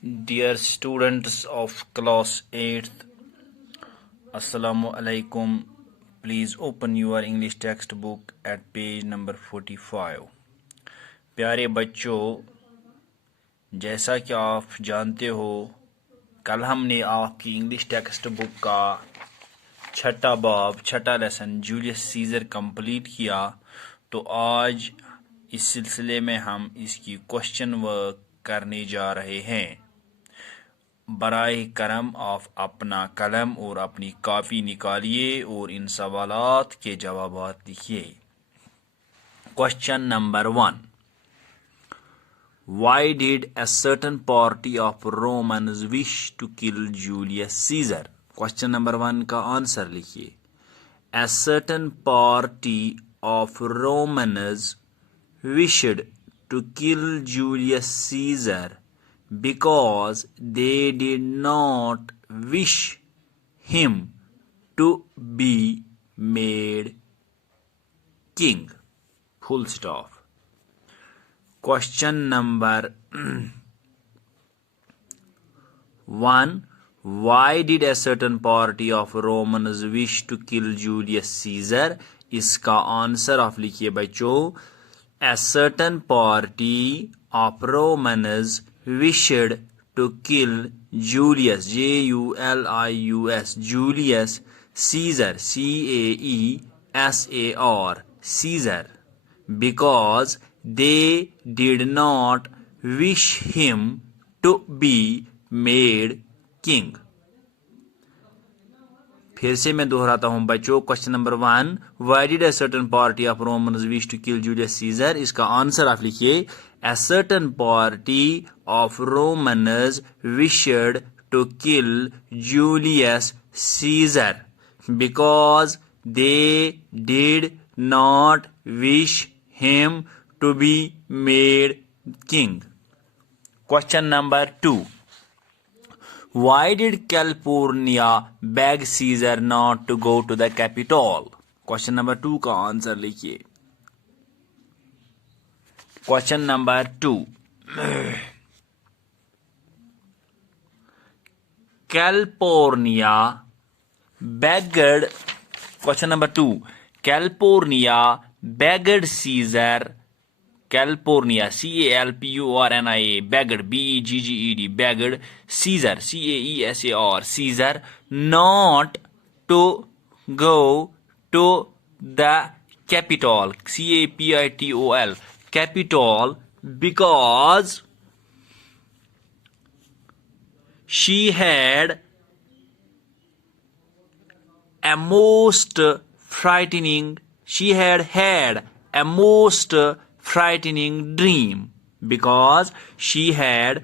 Dear students of class 8th, Assalamu alaikum. Please open your English textbook at page number 45. प्यारे बच्चों, जैसा कि आप जानते हो, कल हमने आपकी इंग्लिश टेक्स्ट बुक का छठा लेसन जूलियस सीजर कंप्लीट किया। तो आज इस सिलसिले में हम इसकी क्वेश्चन वर्क करने जा रहे हैं। बराए करम आप अपना कलम और अपनी कॉपी निकालिए और इन सवालात के जवाबात लिखिए। Question number 1, Why did a certain party of Romans wish to kill Julius Caesar? Question number 1 का आंसर लिखिए। A certain party of Romans wished to kill Julius Caesar because they did not wish him to be made king. Full stop. Question number 1. Why did a certain party of Romans wish to kill Julius Caesar? इसका answer आप लिखिए बच्चों। A certain party of Romans wished to kill Julius, Julius, Julius Caesar, Caesar, Caesar, because they did not wish him to be made king. फिर से मैं दोहराता हूं बच्चों। Question number 1, Why did a certain party of Romans wish to kill Julius Caesar? इसका answer आप लिखिए। A certain party of Romans wished to kill Julius Caesar because they did not wish him to be made king. Question number 2, Why did Calpurnia beg Caesar not to go to the Capitol? Question number 2 का answer लिखिए। Question number 2, Calpurnia begged. Question number 2, Calpurnia begged Caesar. Calpurnia, Calpurnia, begged, begged, begged Caesar, Caesar, Caesar not to go to the Capitol, Capitol, Capitol, because she had a most frightening dream, because she had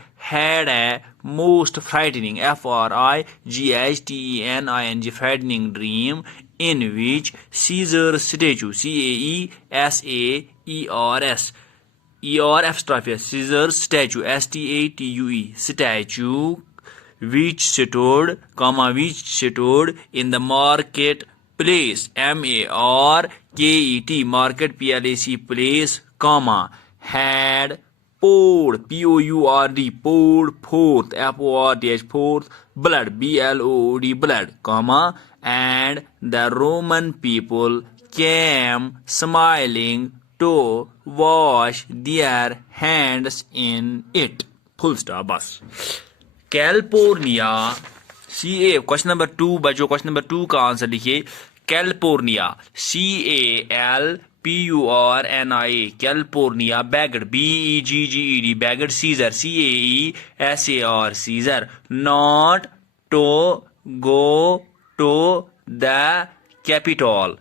a most frightening frightening frightening dream in which Caesar's statue, Caesar's statue, statue, which stood in the market place, market, place, had poured, poured forth, forth, blood, blood, and the Roman people came smiling to wash their hands in it. Full stop. बस California question number 2 बच्चों। Question number 2 का answer लिखिए। California, California begged, begged Caesar, Caesar not to go to the Capitol,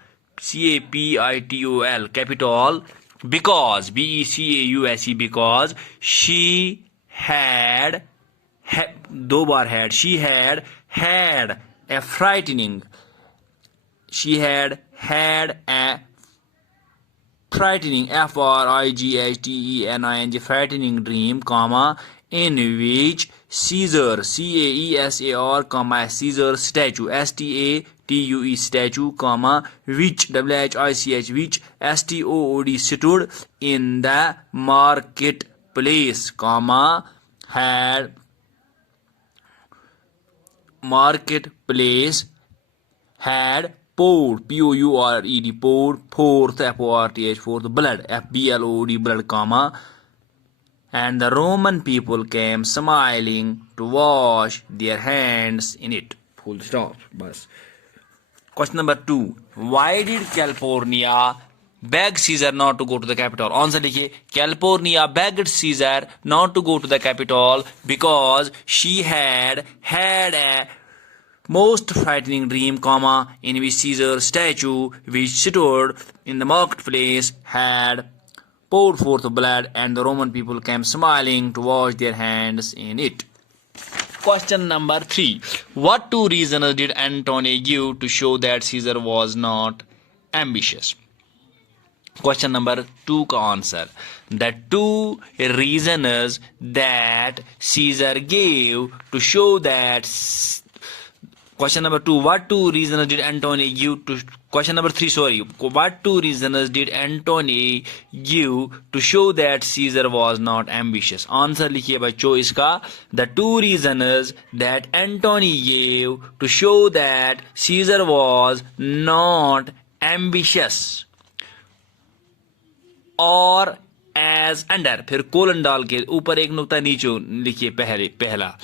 Capitol, because because she had she had a frightening frightening frightening dream, in which Caesar, Caesar statue, statue, which which stood in the market place, had marketplace had poured, P-O-U-R-E-D, poured forth, F-O-R-T-H, forth blood, F-B-L-O-D, blood, comma, and the Roman people came smiling to wash their hands in it. Full stop. Bas. Question number 2. Why did California beg Caesar not to go to the capital? Answer लिखिए. California begged Caesar not to go to the capital because she had a most frightening dream, comma, in which Caesar's statue, which stood in the marketplace, had poured forth blood, and the Roman people came smiling to wash their hands in it. Question number 3. What two reasons did Antony give to show that Caesar was not ambitious? Question number 2 का answer. The two reasons that Caesar gave to show that. Question number 2. What two reasons did Antony give to. Question number 3. Sorry. What two reasons did Antony give to show that Caesar was not ambitious? Answer लिखिए बच्चों इसका. The two reasons that Antony gave to show that Caesar was not ambitious. और as under, फिर colon डाल के ऊपर एक नुक्ता नीचे लिखिए पहला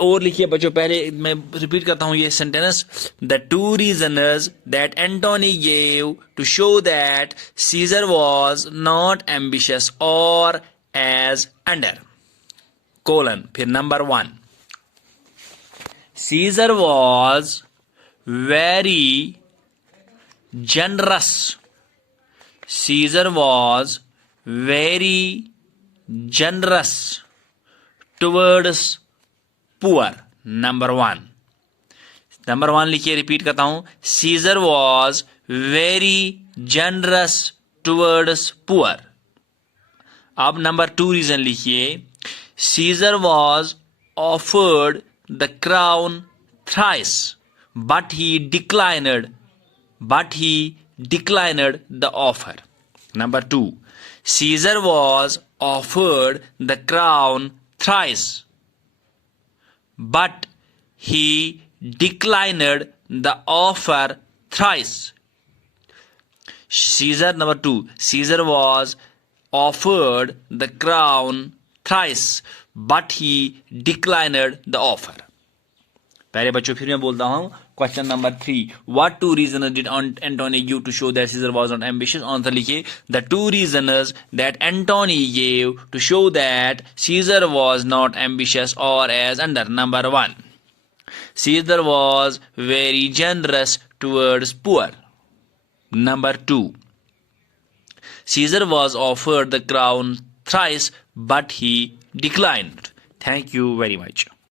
और लिखिए बच्चों. पहले मैं रिपीट करता हूं ये sentence. The two reasons that Antony gave to show that Caesar was not ambitious और एज अंडर कोलन. फिर number 1. Caesar was very generous. Caesar was very generous towards poor. Number 1. Number 1 लिखिए, repeat करता हूं. Caesar was very generous towards poor. अब number 2 reason लिखिए. Caesar was offered the crown thrice, but he declined the offer. Number 2. Caesar was offered the crown thrice, but he declined the offer thrice. Number 2. Caesar was offered the crown thrice, but he declined the offer. पहले बच्चों फिर मैं बोलता हूं. Question number 3. What two reasons did Antony give to show that Caesar was not ambitious? Answer लिखिए. The two reasons that Antony gave to show that Caesar was not ambitious or as under. Number 1. Caesar was very generous towards poor. Number 2. Caesar was offered the crown thrice, but he declined. Thank you very much.